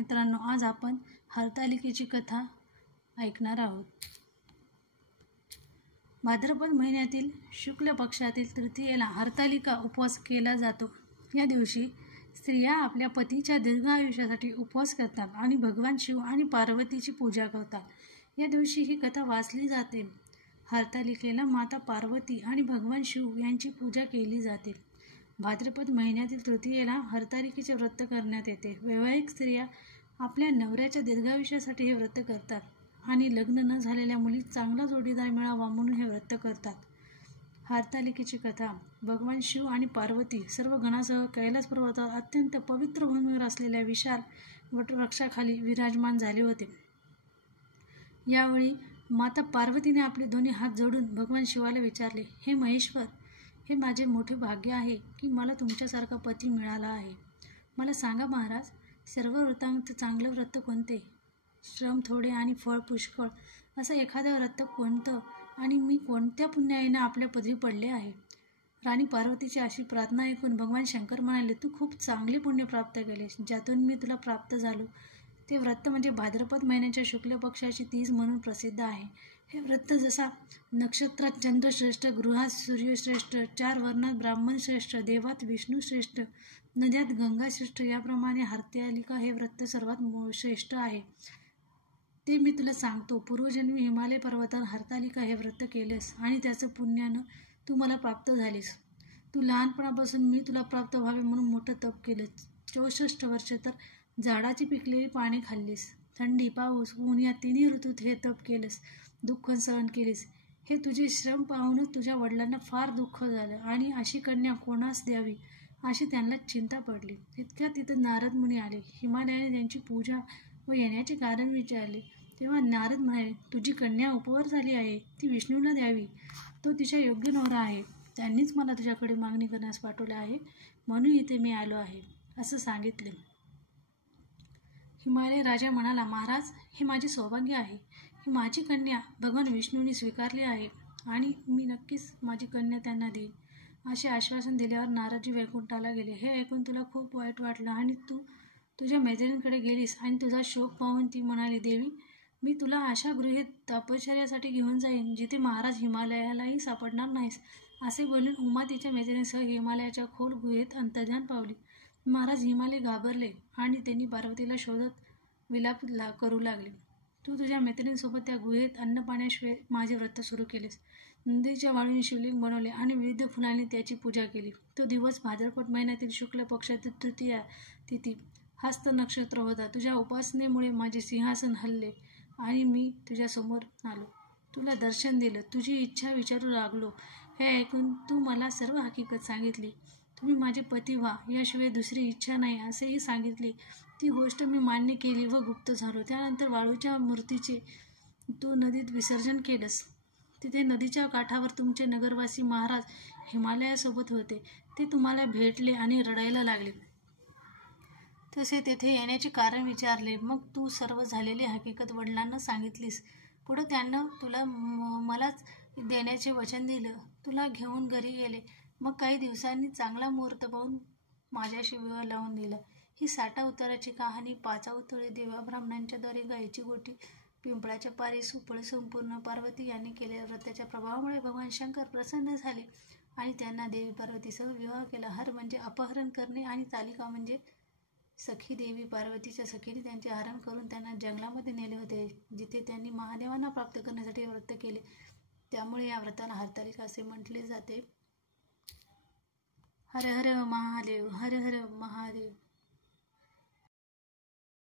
मित्रांनो, आज आपण हरतालिकेची कथा ऐकणार आहोत। भाद्रपद महिन्यातील शुक्ल पक्षातील तृतीयेला हरतालिका उपवास केला जातो। या दिवशी स्त्रिया आपल्या पतीच्या दीर्घ आयुष्यासाठी उपवास करतात आणि भगवान शिव आणि पार्वतीची पूजा करतात। या दिवशी ही कथा वाचली जाते। हरतालिकेला माता पार्वती आणि भगवान शिव यांची पूजा केली जाते। भाद्रपद महिन्यातील तृतीयेला हरतालिकेचे व्रत करण्यात येते। वैवाहिक स्त्रिया आपल्या नवऱ्याच्या दीर्घायुष्यासाठी हे व्रत करतात आणि लग्न न झालेल्या मुली चांगला जोडीदार मिळावा म्हणून हे व्रत करतात। हरतालिकेची कथा। भगवान शिव आणि पार्वती सर्व गणासह कैलास पर्वतावर अत्यंत पवित्र भूमीवर असलेल्या विशाल वटवृक्षाखाली विराजमान झाले होते। यावेळी माता पार्वतीने आपले दोन्ही हात जोडून भगवान शिवाला विचारले, हे महेश्वर, हे माझे मोठे भाग्य आहे की मला तुमच्यासारखा पती मिळाला आहे। मला सांगा महाराज, सर्व व्रतांत चांगलं व्रत कोणते? श्रम थोडे आणि फळ पुष्कळ असं एखादं व्रत कोणतं आणि मी कोणत्या पुण्याईने आपल्या पदरी पडले आहे? राणी पार्वतीची अशी प्रार्थना ऐकून भगवान शंकर म्हणाले, तू खूप चांगले पुण्य प्राप्त केलेस, ज्यातून मी तुला प्राप्त झालो। ते व्रत म्हणजे भाद्रपद महिन्याच्या शुक्ल पक्षाची तीज म्हणून प्रसिद्ध आहे। हे व्रत जसा नक्षत्रात चंद्रश्रेष्ठ, गृहात सूर्यश्रेष्ठ, 4 वर्णात ब्राह्मण श्रेष्ठ, देवात विष्णू श्रेष्ठ, नद्यात गंगा श्रेष्ठ, याप्रमाणे हरतालिका हे व्रत सर्वात श्रेष्ठ आहे। ते मी तुला सांगतो। पूर्वजन्मी हिमालय पर्वतावर हरतालिका हे व्रत केलेस आणि त्याचं पुण्यानं तू मला प्राप्त झालीस। तू लहानपणापासून मी तुला प्राप्त व्हावे म्हणून मोठं तप केलंस। 64 वर्ष तर झाडाची पिकलेली पाने खाल्लीस, थंडी, पाऊस, ऊन या तिन्ही ऋतूत हे तप केलंस, दुःख सहन केलीस। हे तुझे श्रम पाहूनच तुझ्या वडिलांना फार दुःख झालं आणि अशी कन्या कोणास द्यावी अशी त्यांना चिंता पडली। इतक्यात तिथं नारद मुनी आले। हिमालयाने त्यांची पूजा व येण्याचे कारण विचारले तेव्हा नारद म्हणाले, तुझी कन्या उपवर झाली आहे, ती विष्णूला द्यावी, तो तिच्या योग्य नवरा आहे। त्यांनीच मला तुझ्याकडे मागणी करण्यास पाठवले आहे, म्हणून इथे मी आलो आहे असं सांगितले। हिमालय राजा म्हणाला, महाराज, हे माझे सौभाग्य आहे। ही माझी कन्या भगवान विष्णूंनी स्वीकारली आहे आणि मी नक्कीच माझी कन्या त्यांना देईन असे आश्वासन दिल्यावर नारदजी वैकुंठाला गेले। हे ऐकून तुला खूप वाईट वाटलं आणि तू तुझ्या मैत्रिणीकडे गेलीस आणि तुझा शोक पाहून ती म्हणाली, देवी, मी तुला अशा गृहेत तपश्चर्यासाठी घेऊन जाईन जिथे महाराज हिमालयालाही सापडणार नाहीस असे बोलून उमा तिच्या मैत्रिणीसह हिमालयाच्या खोल गुहेत अंतर्धान पावली। महाराज हिमालय घाबरले आणि त्यांनी पार्वतीला शोधत विलाप करू लागले। तू तुझ्या मैत्रिणीसोबत त्या गुहेत अन्न पाण्याशिवाय माझे व्रत सुरू केलेस। नदीच्या वाळूने शिवलिंग बनवले आणि विविध फुलांनी त्याची पूजा केली। तो दिवस भाद्रपद महिन्यातील शुक्ल पक्षातील तृतीया तिथी हस्त नक्षत्र होता। तुझ्या उपासनेमुळे माझे सिंहासन हलले आणि मी तुझ्यासमोर आलो, तुला दर्शन दिलं, तुझी इच्छा विचारू लागलो। हे ऐकून तू मला सर्व हकीकत सांगितली। तुम्ही माझे पती व्हा, याशिवाय दुसरी इच्छा नाही असेही सांगितले। ती गोष्ट मी मान्य केली व गुप्त झालो। त्यानंतर वाळूच्या मूर्तीचे तू नदीत विसर्जन केलंस। तिथे नदीच्या काठावर तुमचे नगरवासी महाराज हिमालयासोबत होते। ते तुम्हाला भेटले आणि रडायला लागले। तसे तेथे येण्याचे कारण विचारले। मग तू सर्व झालेली हकीकत वडिलांना सांगितलीस। पुढे त्यांना तुला मलाच देण्याचे वचन दिलं। तुला घेऊन घरी गेले। मग काही दिवसांनी चांगला मुहूर्त पाहून माझ्याशी विवाह लावून दिला। ही साठा उताराची कहाणी 5 तोळे देवा ब्राह्मणांच्याद्वारे गायीची गोटी पिंपळाच्या पारी सुफळ संपूर्ण पार्वती यांनी केलेल्या व्रताच्या प्रभावामुळे भगवान शंकर प्रसन्न झाले आणि त्यांना देवी पार्वतीसह विवाह केला। हर म्हणजे अपहरण करणे आणि तालिका म्हणजे सखी। देवी पार्वतीच्या सखीने त्यांचे हरण करून त्यांना जंगलामध्ये नेले होते, जिथे त्यांनी महादेवांना प्राप्त करण्यासाठी व्रत केले। त्यामुळे या व्रताला हरतालिका असे म्हटले जाते। हर हर महादेव, हर हर महादेव।